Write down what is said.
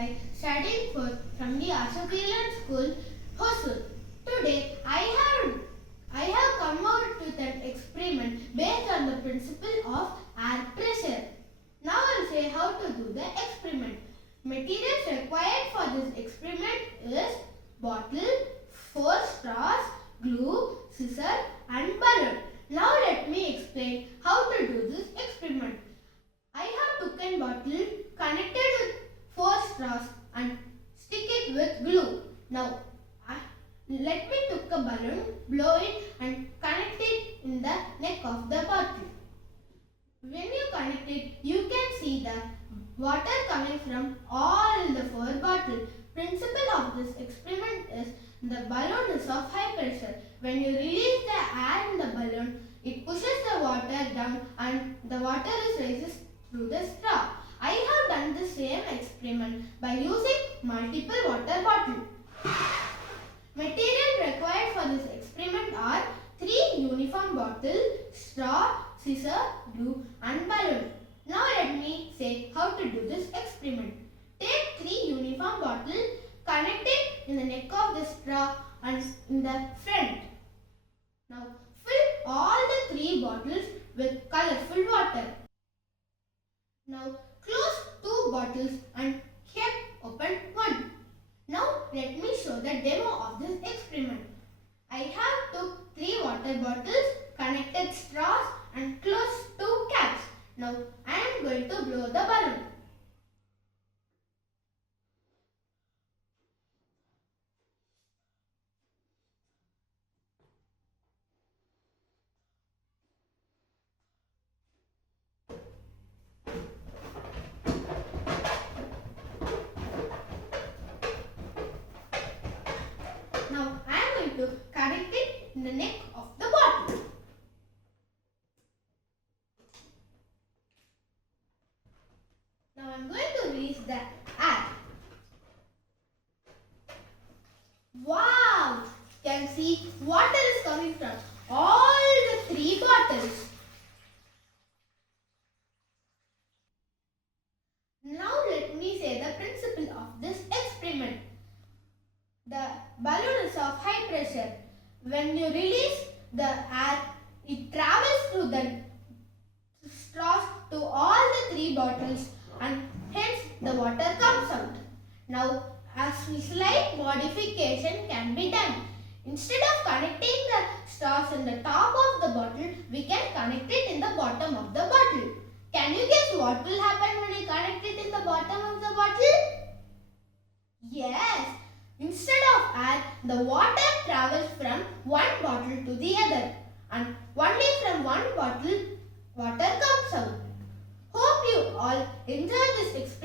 Sai, studying fourth from the Ashokilan School, Hosur. Today, I have come out with an experiment based on the principle of air pressure. Now I will say how to do the experiment. Materials required for this experiment is bottle, 4 straws, glue, scissor and balloon. Now let me explain how to do this experiment. I have took a bottle connected with 4 straws and stick it with glue. Now let me took a balloon, blow it and connect it in the neck of the bottle. When you connect it, you can see the water coming from all the 4 bottles. Principle of this experiment is the balloon is of high pressure. When you release the air in the balloon, it pushes the water down and the water is rises through the straw. I have done the same experiment by using multiple water bottles. Material required for this experiment are 3 uniform bottles, straw, scissor, glue and balloon. Now let me say how to do this experiment. Take 3 uniform bottles, connect it in the neck of the straw and in the front. Now fill all the 3 bottles with colorful water. Now close 2 bottles and keep open 1. Now let me show the demo of this experiment. I have took 3 water bottles, connected straws and closed 2 caps. Now I am going to blow the balloon. Now I am going to connect it in the neck of the bottle. Now I am going to release the air. Wow! You can see water is coming from all the 3 bottles. Now let me say the principle of this experiment. The balloon is of high pressure. When you release the air, it travels through the straws to all the 3 bottles and hence the water comes out. Now a slight modification can be done. Instead of connecting the straws in the top of the bottle, we can connect it in the bottom of the bottle. Can you guess what will happen when you connect it in the bottom of the bottle? Yes. Instead of air, the water travels from one bottle to the other and only from one bottle water comes out. Hope you all enjoyed this experiment.